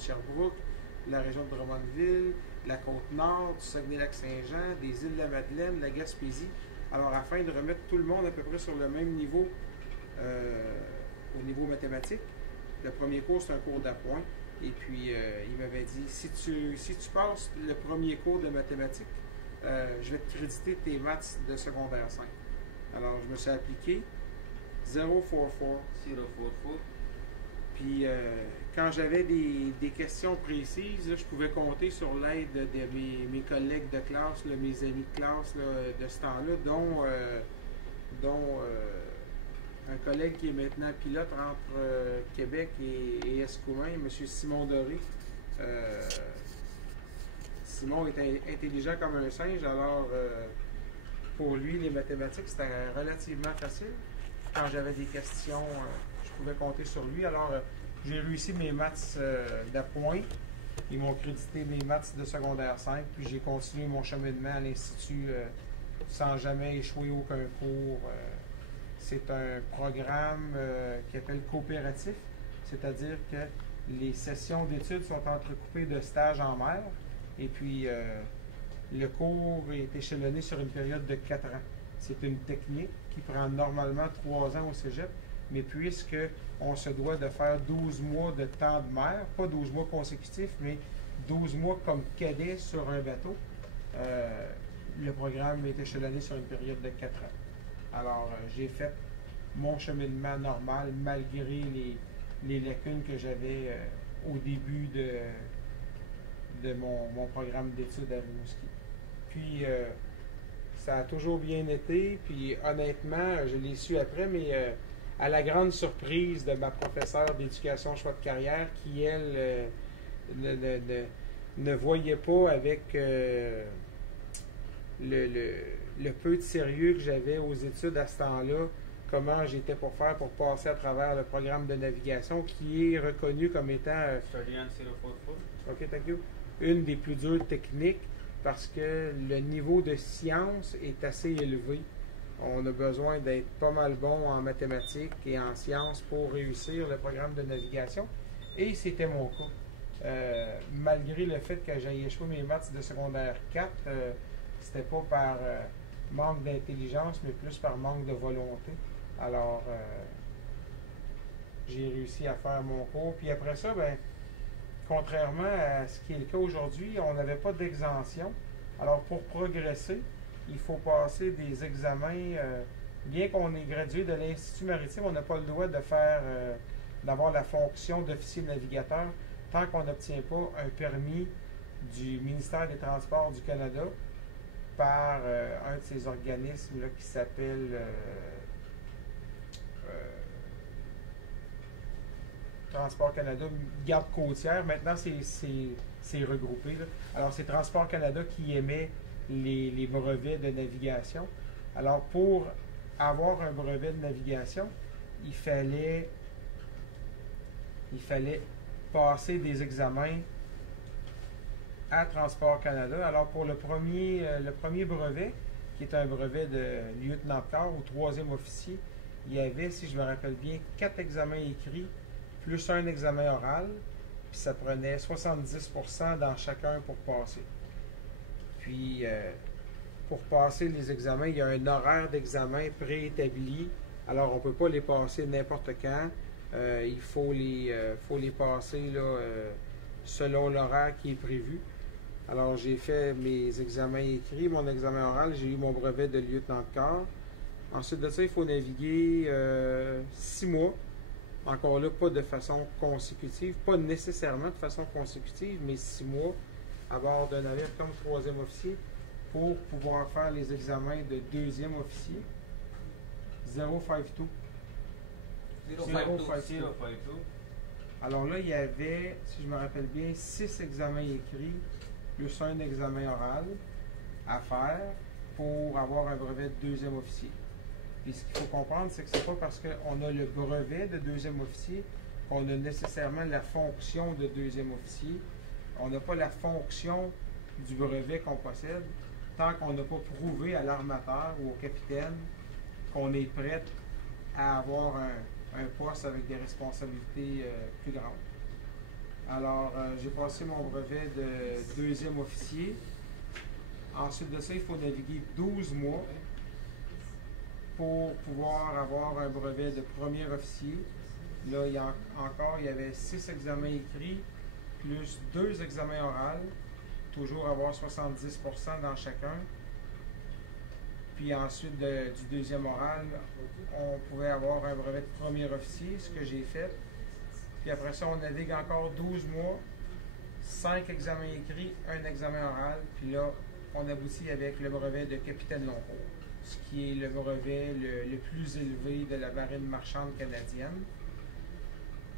de Sherbrooke, la région de Drummondville, la Côte-Nord, du Saguenay-Lac-Saint-Jean, des îles de la Madeleine, la Gaspésie. Alors, afin de remettre tout le monde à peu près sur le même niveau au niveau mathématique, le premier cours, c'est un cours d'appoint. Et puis, il m'avait dit, si tu passes le premier cours de mathématiques, je vais te créditer tes maths de secondaire 5. Alors, je me suis appliqué 044. 044. Puis, quand j'avais des questions précises, là, je pouvais compter sur l'aide de mes collègues de classe, là, mes amis de classe là, de ce temps-là, dont un collègue qui est maintenant pilote entre Québec et Escoumins, M. Simon Doré. Simon est intelligent comme un singe, alors pour lui, les mathématiques, c'était relativement facile. Quand j'avais des questions, je pouvais compter sur lui. Alors, j'ai réussi mes maths d'appoint. Ils m'ont crédité mes maths de secondaire 5, puis j'ai continué mon cheminement à l'Institut sans jamais échouer aucun cours. C'est un programme qui appelle coopératif, c'est-à-dire que les sessions d'études sont entrecoupées de stages en mer, et puis le cours est échelonné sur une période de 4 ans. C'est une technique qui prend normalement 3 ans au cégep, mais puisque on se doit de faire 12 mois de temps de mer, pas 12 mois consécutifs, mais 12 mois comme cadet sur un bateau, le programme est échelonné sur une période de 4 ans. Alors, j'ai fait mon cheminement normal malgré les lacunes que j'avais au début de mon programme d'études à Rimouski. Puis, ça a toujours bien été, puis honnêtement, je l'ai su après, mais à la grande surprise de ma professeure d'éducation choix de carrière, qui, elle, ne voyait pas avec le peu de sérieux que j'avais aux études à ce temps-là, comment j'étais pour faire pour passer à travers le programme de navigation qui est reconnu comme étant OK, thank you, une des plus dures techniques parce que le niveau de science est assez élevé. On a besoin d'être pas mal bon en mathématiques et en sciences pour réussir le programme de navigation. Et c'était mon cas. Malgré le fait que j'ai échoué mes maths de secondaire 4, c'était pas par manque d'intelligence, mais plus par manque de volonté. Alors, j'ai réussi à faire mon cours. Puis après ça, ben, contrairement à ce qui est le cas aujourd'hui, on n'avait pas d'exemption. Alors, pour progresser, il faut passer des examens. Bien qu'on ait gradué de l'Institut maritime, on n'a pas le droit de faire, d'avoir la fonction d'officier navigateur tant qu'on n'obtient pas un permis du ministère des Transports du Canada par un de ces organismes là, qui s'appelle Transport Canada, garde côtière. Maintenant, c'est regroupé. Là. Alors, c'est Transport Canada qui émet les brevets de navigation. Alors, pour avoir un brevet de navigation, il fallait passer des examens à Transport Canada. Alors, pour le premier brevet, qui est un brevet de lieutenant-corps ou 3e officier, il y avait, si je me rappelle bien, 4 examens écrits plus un examen oral, puis ça prenait 70% dans chacun pour passer. Puis, pour passer les examens, il y a un horaire d'examen préétabli. Alors, on ne peut pas les passer n'importe quand. Il faut les passer là, selon l'horaire qui est prévu. Alors, j'ai fait mes examens écrits, mon examen oral, j'ai eu mon brevet de lieutenant de corps. Ensuite de ça, il faut naviguer 6 mois. Encore là, pas de façon consécutive, pas nécessairement de façon consécutive, mais 6 mois à bord d'un navire comme 3e officier pour pouvoir faire les examens de 2e officier. 052. 052. Alors là, il y avait, si je me rappelle bien, 6 examens écrits plus un examen oral à faire pour avoir un brevet de 2e officier. Puis ce qu'il faut comprendre, c'est que c'est pas parce qu'on a le brevet de 2e officier qu'on a nécessairement la fonction de 2e officier. On n'a pas la fonction du brevet qu'on possède tant qu'on n'a pas prouvé à l'armateur ou au capitaine qu'on est prêt à avoir un poste avec des responsabilités plus grandes. Alors, j'ai passé mon brevet de deuxième officier. Ensuite de ça, il faut naviguer 12 mois pour pouvoir avoir un brevet de premier officier. Là, il y avait 6 examens écrits, plus 2 examens oraux, toujours avoir 70% dans chacun. Puis ensuite du deuxième oral, on pouvait avoir un brevet de premier officier, ce que j'ai fait. Puis après ça, on navigue encore 12 mois, 5 examens écrits, 1 examen oral. Puis là, on aboutit avec le brevet de capitaine long cours, ce qui est le brevet le plus élevé de la marine marchande canadienne.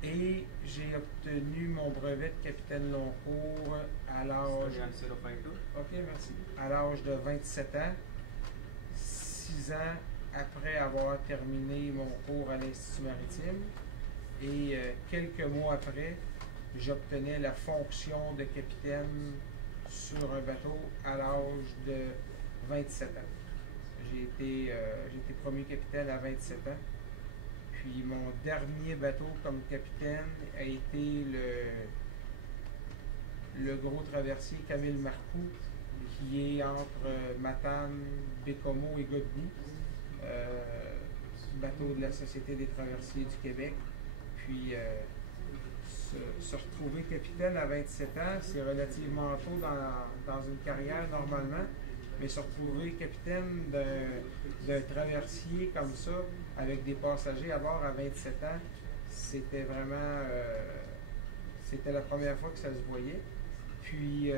Et j'ai obtenu mon brevet de capitaine long cours à l'âge... OK, merci. À l'âge de 27 ans, 6 ans après avoir terminé mon cours à l'Institut maritime. Et quelques mois après, j'obtenais la fonction de capitaine sur un bateau à l'âge de 27 ans. J'ai été promu capitaine à 27 ans. Puis mon dernier bateau comme capitaine a été le gros traversier Camille Marcoux, qui est entre Matane, Bécomo et Godby, bateau de la Société des traversiers du Québec. Puis se retrouver capitaine à 27 ans, c'est relativement tôt dans une carrière normalement, mais se retrouver capitaine d'un traversier comme ça, avec des passagers à bord à 27 ans, c'était vraiment... c'était la première fois que ça se voyait. Puis,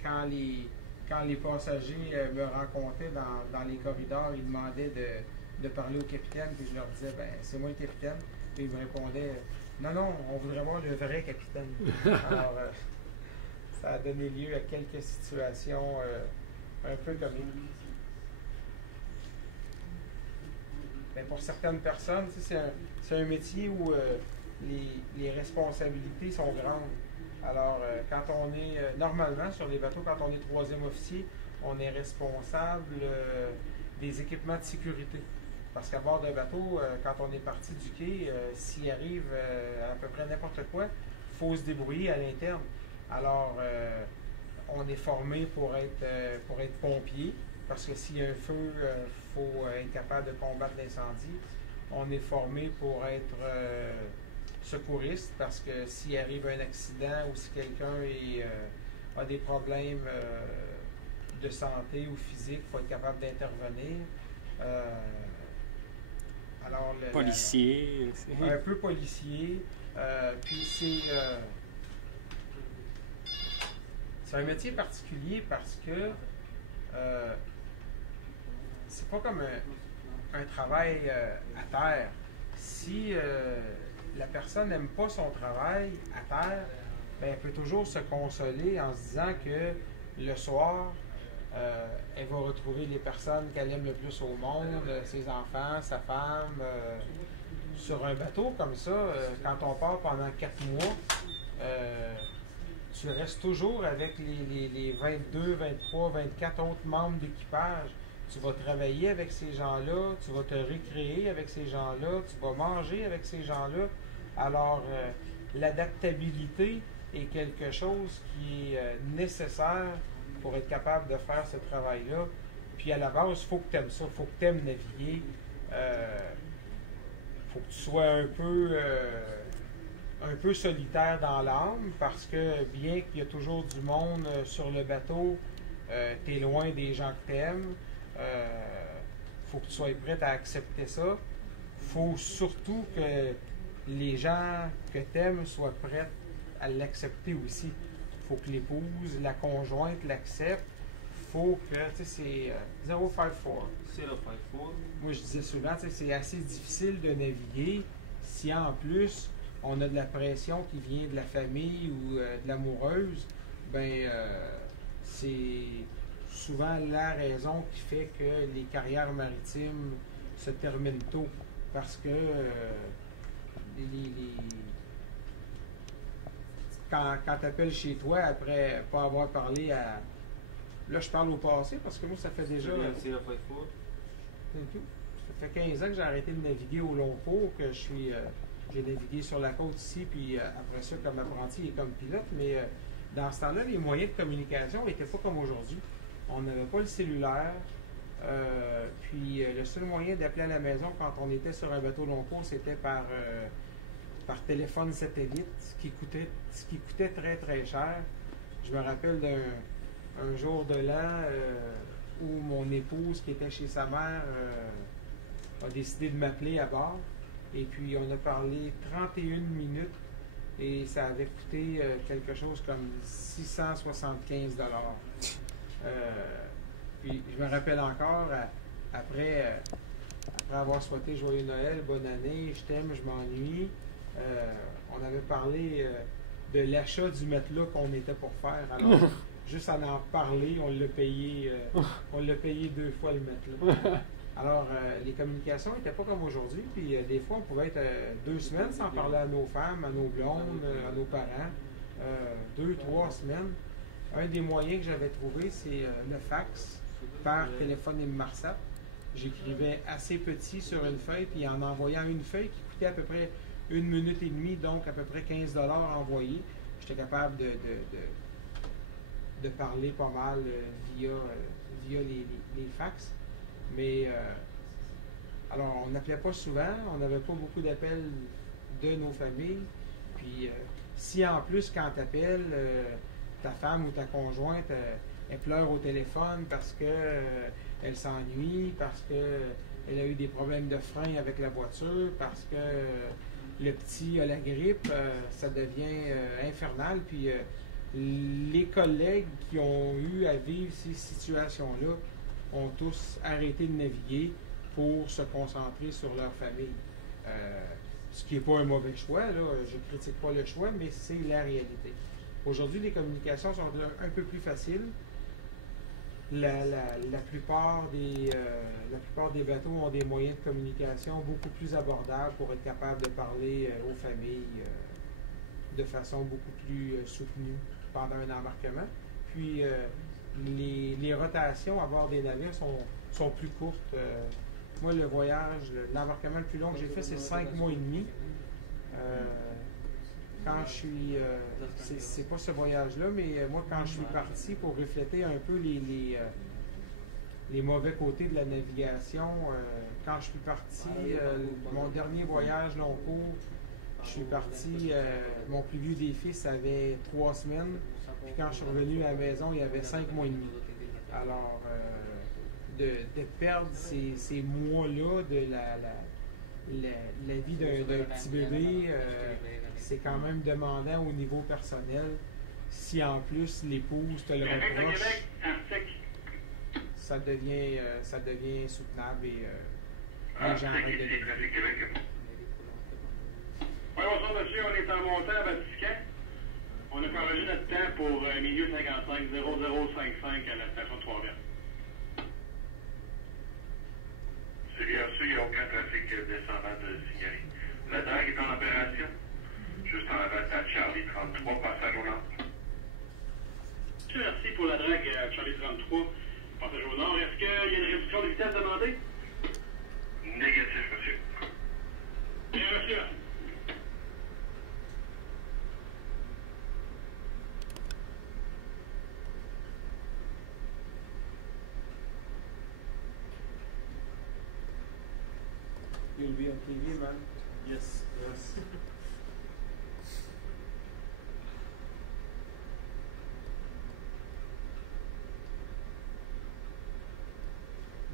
quand les passagers me rencontraient dans les corridors, ils demandaient de parler au capitaine, puis je leur disais, ben c'est moi le capitaine. Puis ils me répondaient, non, on voudrait voir le vrai capitaine. Alors, ça a donné lieu à quelques situations un peu comiques. Mais pour certaines personnes, c'est un métier où les responsabilités sont grandes. Alors, quand on est, normalement, sur les bateaux, quand on est troisième officier, on est responsable des équipements de sécurité. Parce qu'à bord d'un bateau, quand on est parti du quai, s'il arrive à peu près n'importe quoi, il faut se débrouiller à l'interne. Alors, on est formé pour être pompier, parce que s'il y a un feu, il faut être capable de combattre l'incendie. On est formé pour être secouriste, parce que s'il arrive un accident ou si quelqu'un a des problèmes de santé ou physique, il faut être capable d'intervenir. Alors, policier. Un peu policier. Puis c'est un métier particulier parce que c'est pas comme un travail à terre. Si la personne n'aime pas son travail à terre, ben, elle peut toujours se consoler en se disant que le soir, elle va retrouver les personnes qu'elle aime le plus au monde, ses enfants, sa femme. Sur un bateau comme ça, quand on part pendant 4 mois, tu restes toujours avec les 22, 23, 24 autres membres d'équipage. Tu vas travailler avec ces gens-là, tu vas te récréer avec ces gens-là, tu vas manger avec ces gens-là. Alors, l'adaptabilité est quelque chose qui est nécessaire pour être capable de faire ce travail-là. Puis à la base, il faut que tu aimes ça, il faut que tu aimes naviguer. Faut que tu sois un peu solitaire dans l'âme, parce que bien qu'il y a toujours du monde sur le bateau, tu es loin des gens que tu aimes. Faut que tu sois prêt à accepter ça. Faut surtout que les gens que tu aimes soient prêts à l'accepter aussi. Faut que l'épouse, la conjointe l'accepte. Faut que, tu sais, c'est 054. 054. Moi, je disais souvent, tu sais, c'est assez difficile de naviguer si en plus on a de la pression qui vient de la famille ou de l'amoureuse. Ben, c'est souvent la raison qui fait que les carrières maritimes se terminent tôt. Parce que quand tu appelles chez toi après pas avoir parlé à... Là, je parle au passé parce que moi, ça fait déjà... C'est la fois Ça fait 15 ans que j'ai arrêté de naviguer au long cours, que je suis j'ai navigué sur la côte ici, puis après ça, comme apprenti et comme pilote, mais dans ce temps-là, les moyens de communication n'étaient pas comme aujourd'hui. On n'avait pas le cellulaire, puis le seul moyen d'appeler à la maison quand on était sur un bateau long cours, c'était par téléphone satellite, ce qui coûtait très très cher. Je me rappelle d'un jour de l'an où mon épouse, qui était chez sa mère, a décidé de m'appeler à bord. Et puis on a parlé 31 minutes et ça avait coûté quelque chose comme 675 $. Puis je me rappelle encore, après avoir souhaité Joyeux Noël, bonne année, je t'aime, je m'ennuie, on avait parlé de l'achat du matelas qu'on était pour faire. Alors, juste à en parler, on l'a payé 2 fois le matelas. Alors, les communications n'étaient pas comme aujourd'hui, puis des fois, on pouvait être 2 semaines sans parler à nos femmes, à nos blondes, à nos parents. 2, 3 semaines. Un des moyens que j'avais trouvé, c'est le fax par téléphone Inmarsat. J'écrivais assez petit sur une feuille, puis en envoyant une feuille qui coûtait à peu près 1 minute et demie, donc à peu près 15 $ envoyés, j'étais capable de parler pas mal via les fax. Mais, alors, on n'appelait pas souvent, on n'avait pas beaucoup d'appels de nos familles. Puis, si en plus, quand tu appelles, ta femme ou ta conjointe, elle pleure au téléphone parce qu'elle s'ennuie, parce qu'elle a eu des problèmes de frein avec la voiture, parce que le petit a la grippe, ça devient infernal. Puis, les collègues qui ont eu à vivre ces situations-là ont tous arrêté de naviguer pour se concentrer sur leur famille. Ce qui n'est pas un mauvais choix, là. Je ne critique pas le choix, mais c'est la réalité. Aujourd'hui, les communications sont un peu plus faciles. La plupart des bateaux ont des moyens de communication beaucoup plus abordables pour être capable de parler aux familles de façon beaucoup plus soutenue pendant un embarquement. Puis, les rotations à bord des navires sont plus courtes. Moi, l'embarquement le plus long que j'ai fait, c'est 5 mois et demi. Quand je suis... c'est pas ce voyage-là, mais moi, quand je suis parti pour refléter un peu les mauvais côtés de la navigation, quand je suis parti, mon dernier voyage long cours, je suis parti, mon plus vieux des fils avait 3 semaines, puis quand je suis revenu à la maison, il y avait 5 mois et demi. Alors, de perdre ces mois-là de la vie d'un petit bébé, c'est quand même demandant au niveau personnel. Si en plus l'épouse te le reproche, ça devient soutenable et les gens arrêtent de le. Oui, bonsoir monsieur, on est en montant à Vatican. On a corrigé notre temps pour milieu 55 0055 à la station de Trois-Rivières. C'est bien sûr, il n'y a aucun trafic descendant de signalé. La drague est en opération. Juste en avant à Charlie 33, passage au nord. Merci pour la drague à Charlie 33, passage au nord. Est-ce qu'il y a une réduction de vitesse demandée? Négatif, monsieur. Bien, monsieur. You'll be on TV, man. Yes.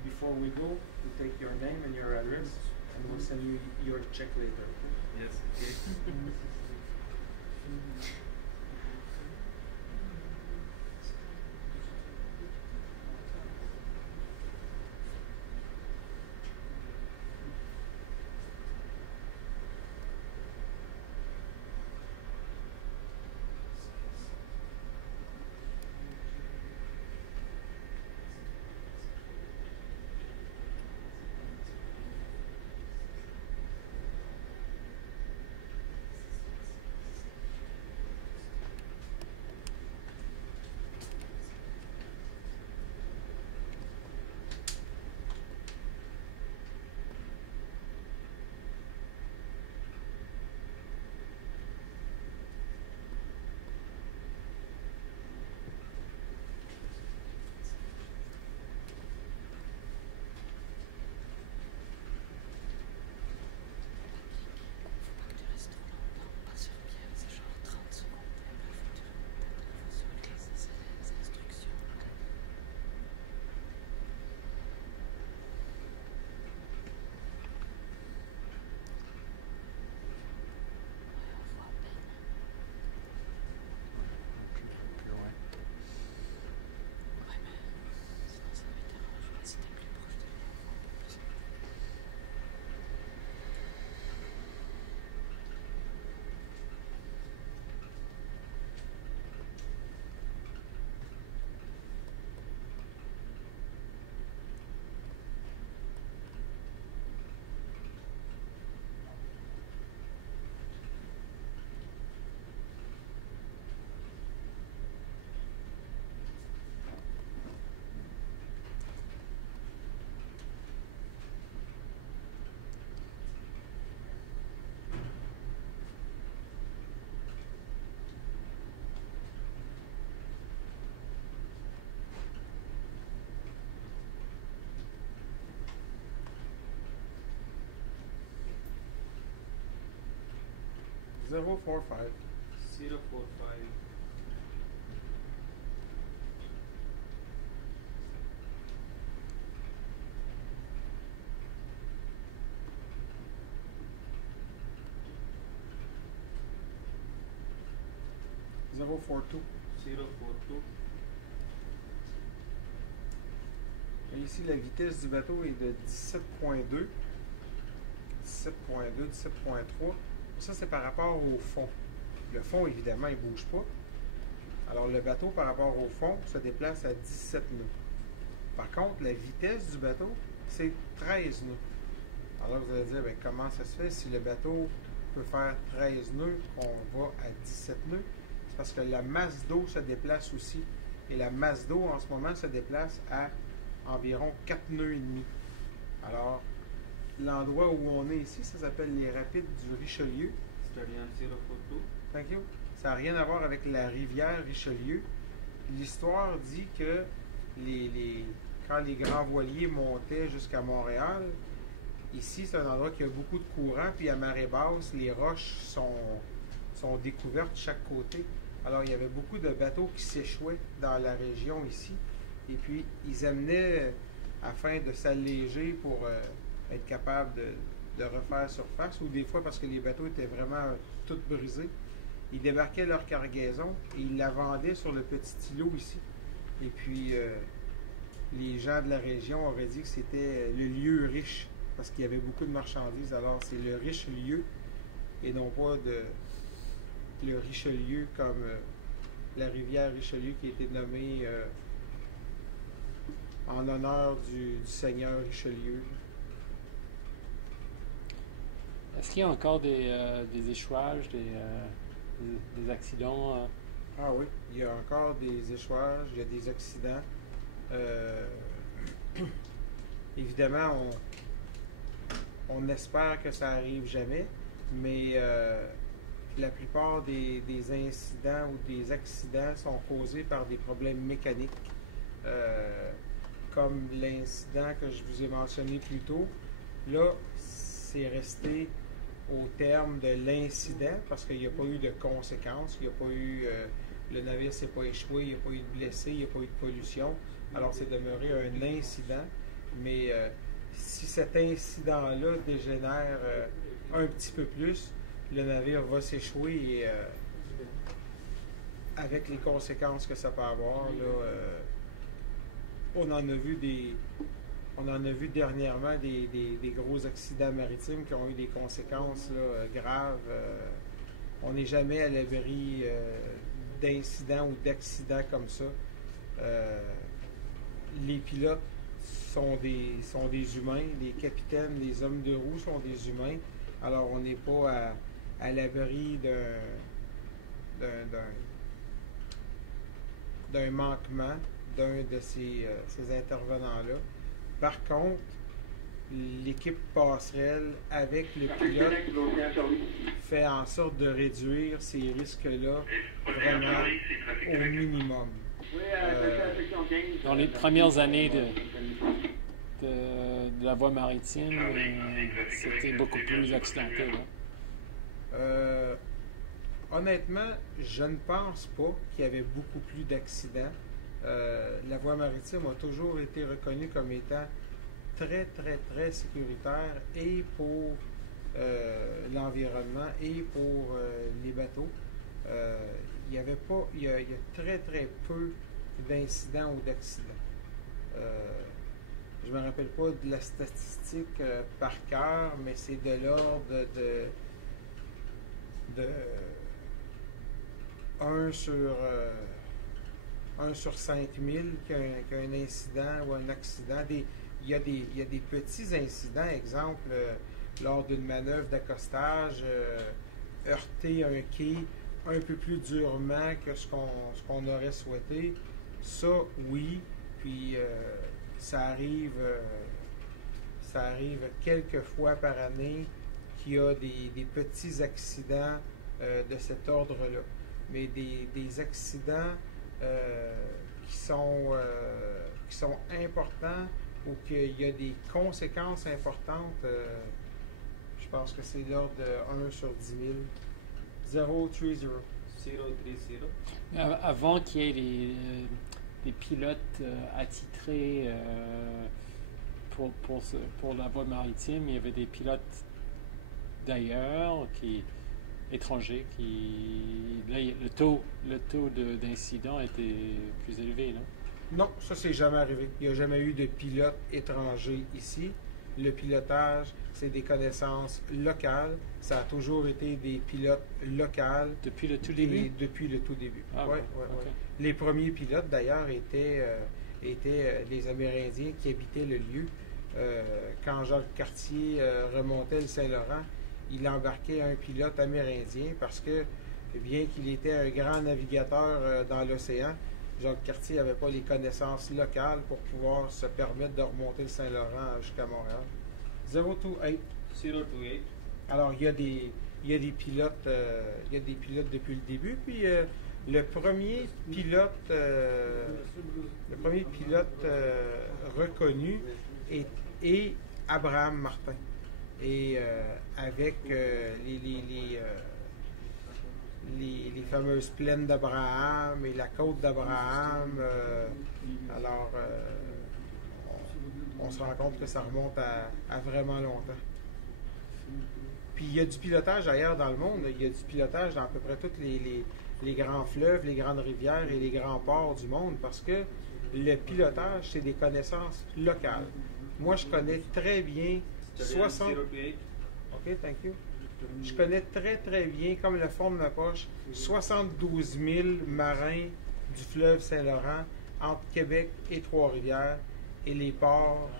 Before we go, we take your name and your address, and we'll send you your check later. Yes, okay. 045. 045. Zero four two. 042. Et ici, la vitesse du bateau est de 17.2. 17.2, 17.3. Ça, c'est par rapport au fond. Le fond, évidemment, il ne bouge pas. Alors, le bateau, par rapport au fond, se déplace à 17 nœuds. Par contre, la vitesse du bateau, c'est 13 nœuds. Alors, vous allez dire, bien, comment ça se fait si le bateau peut faire 13 nœuds, qu'on va à 17 nœuds? C'est parce que la masse d'eau se déplace aussi. Et la masse d'eau, en ce moment, se déplace à environ 4 nœuds et demi. Alors, l'endroit où on est ici, ça s'appelle les rapides du Richelieu. Study on 042. Thank you. Ça n'a rien à voir avec la rivière Richelieu. L'histoire dit que quand les grands voiliers montaient jusqu'à Montréal, ici, c'est un endroit qui a beaucoup de courant, puis à marée basse, les roches sont découvertes de chaque côté. Alors, il y avait beaucoup de bateaux qui s'échouaient dans la région ici. Et puis, ils amenaient, afin de s'alléger pour être capable de refaire surface, ou des fois parce que les bateaux étaient vraiment tous brisés, ils débarquaient leur cargaison et ils la vendaient sur le petit îlot ici. Et puis, les gens de la région auraient dit que c'était le lieu riche, parce qu'il y avait beaucoup de marchandises. Alors, c'est le riche lieu, et non pas le Richelieu comme la rivière Richelieu qui a été nommée en l'honneur du seigneur Richelieu. Est-ce qu'il y a encore des échouages, des accidents? Ah oui, il y a encore des échouages, il y a des accidents. Évidemment, on espère que ça arrive jamais, mais la plupart des incidents ou des accidents sont causés par des problèmes mécaniques, comme l'incident que je vous ai mentionné plus tôt. Là, c'est resté au terme de l'incident parce qu'il n'y a pas eu de conséquences, il n'y a pas eu, le navire ne s'est pas échoué, il n'y a pas eu de blessés, il n'y a pas eu de pollution. Alors, c'est demeuré un incident, mais si cet incident-là dégénère un petit peu plus, le navire va s'échouer et avec les conséquences que ça peut avoir, là, on en a vu dernièrement des gros accidents maritimes qui ont eu des conséquences là, graves. On n'est jamais à l'abri d'incidents ou d'accidents comme ça. Les pilotes sont des humains, les capitaines, les hommes de roue sont des humains. Alors on n'est pas à l'abri d'un manquement d'un de ces intervenants-là. Par contre, l'équipe passerelle avec le pilote fait en sorte de réduire ces risques-là vraiment au minimum. Dans les premières années de la voie maritime, c'était beaucoup plus accidenté. Honnêtement, je ne pense pas qu'il y avait beaucoup plus d'accidents. La voie maritime a toujours été reconnue comme étant très, très, très sécuritaire et pour l'environnement et pour les bateaux. Il y a très, très peu d'incidents ou d'accidents. Je ne me rappelle pas de la statistique par cœur, mais c'est de l'ordre de 1 sur 5000 qu'un incident ou un accident. Il y a des petits incidents, exemple, lors d'une manœuvre d'accostage, heurter un quai un peu plus durement que ce qu'on aurait souhaité. Ça, oui, puis ça arrive quelques fois par année qu'il y a des petits accidents de cet ordre-là. Mais des accidents qui sont importants ou qu'il y a des conséquences importantes, je pense que c'est l'ordre de 1 sur 10 000. 030. 030. Avant qu'il y ait des pilotes attitrés pour la voie maritime, il y avait des pilotes d'ailleurs, étrangers, là, le taux d'incident était plus élevé, non? Non, ça, c'est jamais arrivé. Il n'y a jamais eu de pilote étranger ici. Le pilotage, c'est des connaissances locales. Ça a toujours été des pilotes locaux. Depuis le tout début? Depuis le tout début. Ah, Ouais, bon, ouais, ok. ouais. Les premiers pilotes, d'ailleurs, étaient les Amérindiens qui habitaient le lieu. Quand Jacques Cartier remontait le Saint-Laurent, il embarquait un pilote amérindien parce que, bien qu'il était un grand navigateur dans l'océan, Jacques Cartier n'avait pas les connaissances locales pour pouvoir se permettre de remonter le Saint-Laurent jusqu'à Montréal. 028. 028. Alors, il y a des pilotes depuis le début. Puis, le premier pilote reconnu est Abraham Martin. Et avec les fameuses plaines d'Abraham et la côte d'Abraham, on se rend compte que ça remonte à vraiment longtemps. Puis il y a du pilotage ailleurs dans le monde. Il y a du pilotage dans à peu près tous les grands fleuves, les grandes rivières et les grands ports du monde parce que le pilotage, c'est des connaissances locales. Moi, je connais très bien 60... 028. OK, thank you. Je connais très, très bien, comme le fond de ma poche, 72 000 marins du fleuve Saint-Laurent entre Québec et Trois-Rivières et les ports,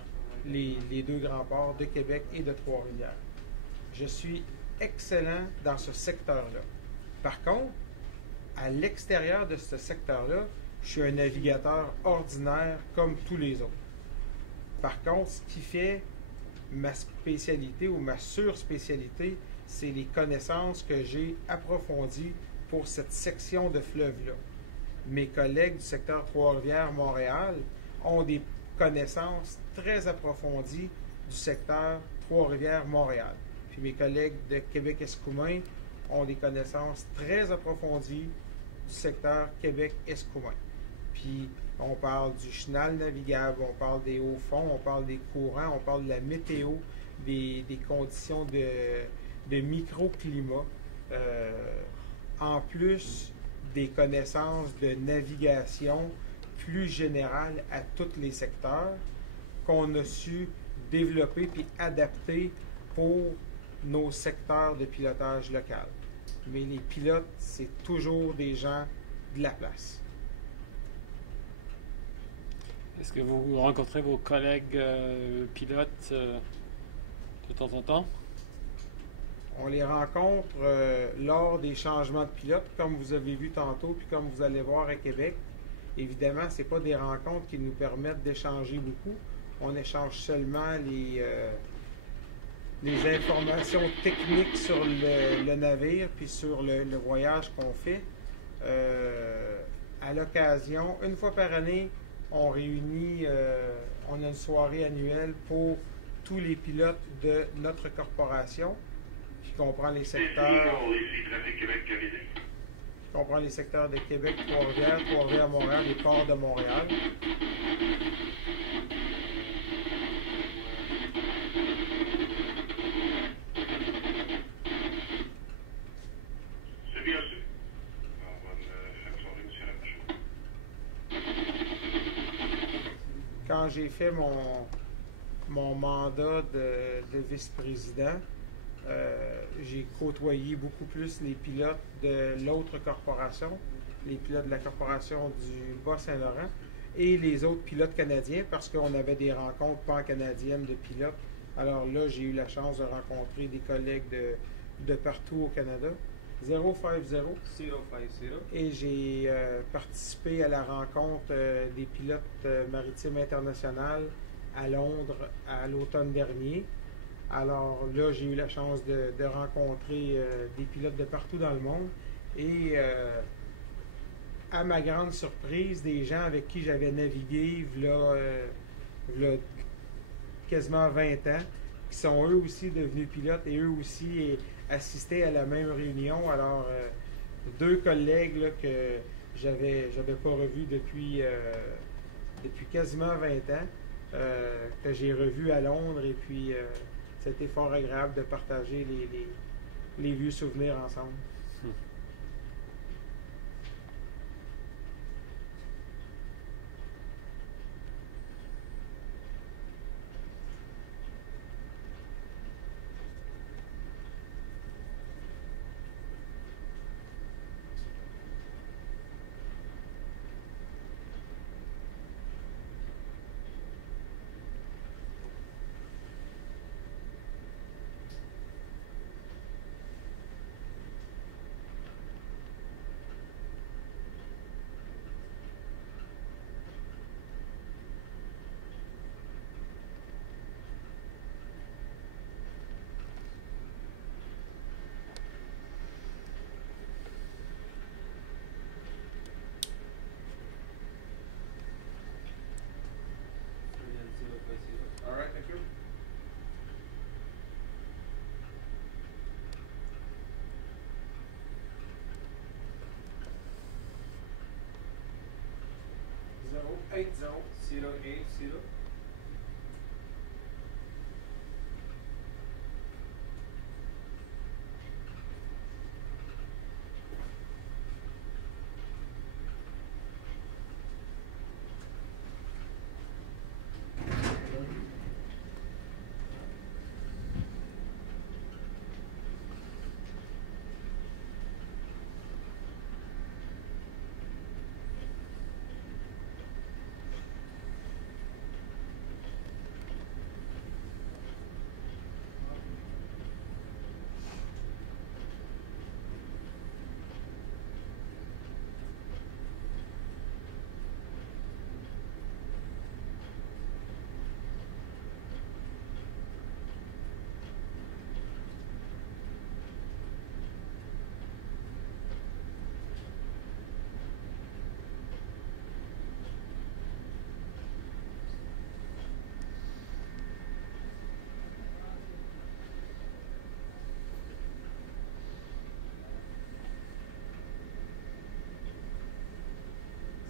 les deux grands ports de Québec et de Trois-Rivières. Je suis excellent dans ce secteur-là. Par contre, à l'extérieur de ce secteur-là, je suis un navigateur ordinaire comme tous les autres. Par contre, ce qui fait ma spécialité ou ma surspécialité, c'est les connaissances que j'ai approfondies pour cette section de fleuve-là. Mes collègues du secteur Trois-Rivières-Montréal ont des connaissances très approfondies du secteur Trois-Rivières-Montréal. Puis mes collègues de Québec-Escoumins ont des connaissances très approfondies du secteur Québec-Escoumins. Puis on parle du chenal navigable, on parle des hauts fonds, on parle des courants, on parle de la météo, des conditions de microclimat, en plus des connaissances de navigation plus générales à tous les secteurs qu'on a su développer puis adapter pour nos secteurs de pilotage local. Mais les pilotes, c'est toujours des gens de la place. Est-ce que vous rencontrez vos collègues pilotes de temps en temps? On les rencontre lors des changements de pilote, comme vous avez vu tantôt, puis comme vous allez voir à Québec. Évidemment, ce n'est pas des rencontres qui nous permettent d'échanger beaucoup. On échange seulement les informations techniques sur le navire, puis sur le voyage qu'on fait. À l'occasion, une fois par année, on réunit, on a une soirée annuelle pour tous les pilotes de notre corporation, qui comprend les secteurs, de Québec, Trois-Rivières, Trois-Rivières-Montréal, les ports de Montréal. C'est bien sûr. Bonne fin de soirée, monsieur Lamarchand. Quand j'ai fait mon mandat de vice-président, j'ai côtoyé beaucoup plus les pilotes de l'autre corporation, les pilotes de la corporation du Bas-Saint-Laurent et les autres pilotes canadiens parce qu'on avait des rencontres pan-canadiennes de pilotes. Alors là, j'ai eu la chance de rencontrer des collègues de partout au Canada. 050. 050. Et j'ai participé à la rencontre des pilotes maritimes internationales à Londres à l'automne dernier. Alors là, j'ai eu la chance de rencontrer des pilotes de partout dans le monde et à ma grande surprise, des gens avec qui j'avais navigué v'là quasiment 20 ans, qui sont eux aussi devenus pilotes et eux aussi assisté à la même réunion. Alors, deux collègues là, que j'avais pas revus depuis quasiment 20 ans, que j'ai revus à Londres, et puis c'était fort agréable de partager les vieux souvenirs ensemble. Korean 050. All right, thank you.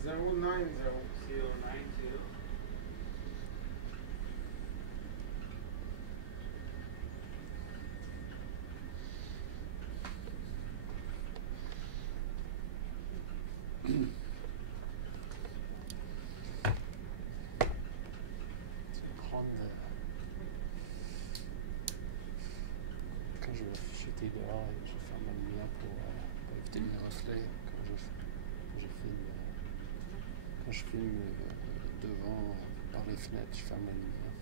Zero 080. Zero 90. 090. Quand je vais jeter dehors, je vais faire ma lumière pour éviter les reflets quand je filme devant par les fenêtres, je ferme la lumière.